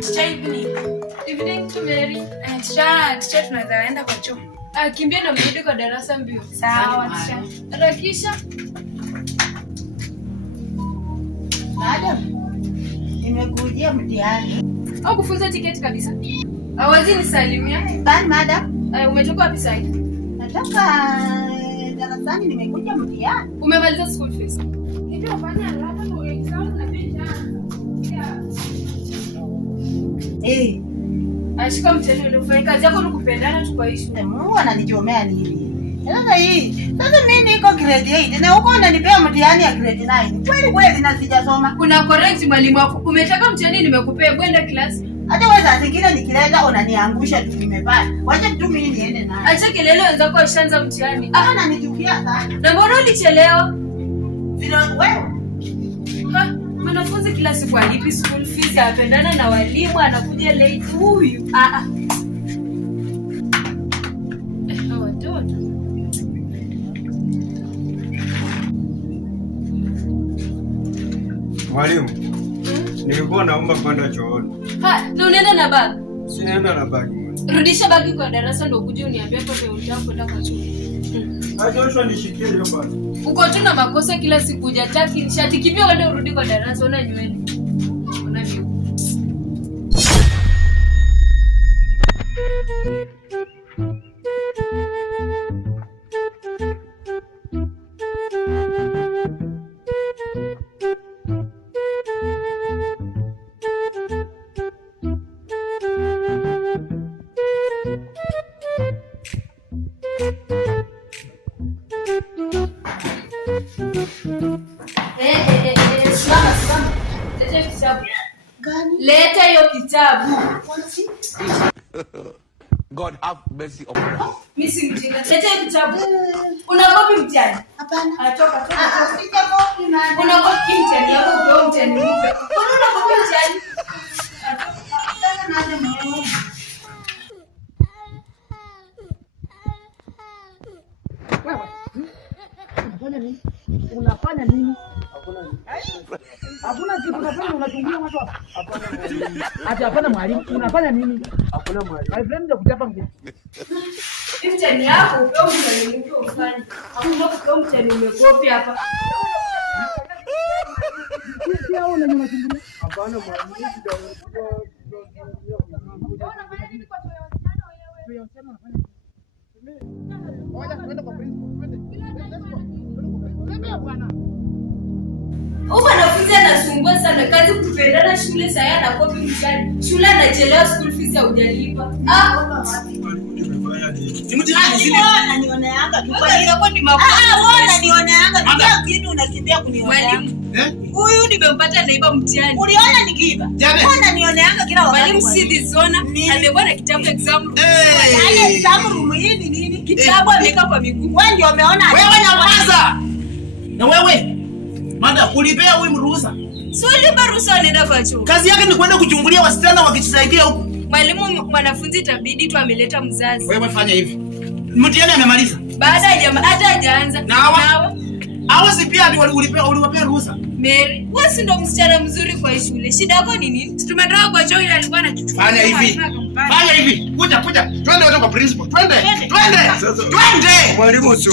Evening to Mary. Teacher tunaweza enda kwa choo. Kimbia na mrudi kwa darasa mbio. Sawa teacher. Harakisha. Madam, nimekujia mtihani. Au kufunza tiketi kabisa. Hawazi nisalimia. Bye madam. Umetoka wapi sasa? Natoka darasani, nimekuja mtihani. Umemaliza school fees? Ndio fanya haraka ndio exam na pia. Ashika mtihani ndio ufanye kazi yako, ni kupendana tu kwa issue. Mungu ananichomea nini? Sasa mimi niko grade 8 na uko unanipea mtihani ya grade 9. Kweli na sijasoma. Kuna correct mwalimu wako. Umetaka mtihani nimekupea, kwenda class. Hata wewe za zingine nikileta unaniangusha tu nimepata. Wacha tu mimi niende naye. Acha kelele, wenzako washaanza mtihani. Hapana, nichukia sana. Na mbona ulichelewa? Vile wewe. Mwanafunzi kila siku alipi school fees, apendana na walimu, anakuja late huyu. Watoto. Mwalimu, nilikuwa naomba kwenda chooni. Na unaenda na bag? Sinaenda na bag. Rudisha bagi kwa darasa ndio ukuje uniambie kwa unataka kwenda kwa chuo. Joshua nishikie hiyo basi. Uko tu na makosa kila siku, hujataki shati kipia uende urudi kwa darasa, una nywele. Una view. Simama. Leta hiyo kitabu. God have mercy upon us. Mimi si mjinga. Leta hiyo kitabu. Una copy mtihani? Hapana. Toka. Sija copy madam. Una copy mtihani hapo, ndio mtihani mpe. Una copy mtihani? Sasa madam wewe. Unafanya nini? Hakuna kitu unafanya, unachungulia watu hapa. Hapana mwalimu, unafanya nini? Hakuna mwalimu. My friend kuchapa mimi. Mtihani yako upewe mtihani mpe ufanye. Hakuna kupewa mtihani umekopi hapa. Sio wewe unachungulia. Hapana mwalimu, Wanafunzi anasumbua sana, kazi kupendana shule, sasa anakopi mtihani. Shule anachelewa, school fees haujalipa. Ni mtihani sio unanioneanga tu. Kwa hiyo ni makosa. Wewe unanioneanga kila kitu unakimbia kunionea. Huyu nimempata naiba mtihani. Uliona nikiiba? Wewe unanioneanga kila wakati. Mwalimu si dizona, amekuwa na kitabu exam room. Yaani exam room hii ni nini? Kitabu ameweka kwa miguu. Wewe ndio umeona. Wewe nyamaza. Na wewe Manda, ulipea huyu ruhusa? Si ulipa ruhusa anaenda kwa chuo. Kazi yake ni kwenda kuchungulia wasichana wakijisaidia huko. Mwalimu, mwanafunzi itabidi tu ameleta mzazi. Wewe fanya hivi. Mtihani amemaliza. Baada hata hajaanza. Hawa si pia uliwapea ruhusa. Mary, wewe si ndo msichana mzuri kwa shule. Shida yako ni nini? Tumetoka kwa chuo ile alikuwa anakichukua. Fanya hivi. Kuja. Twende wote kwa principal. Twende. mwalimu sio.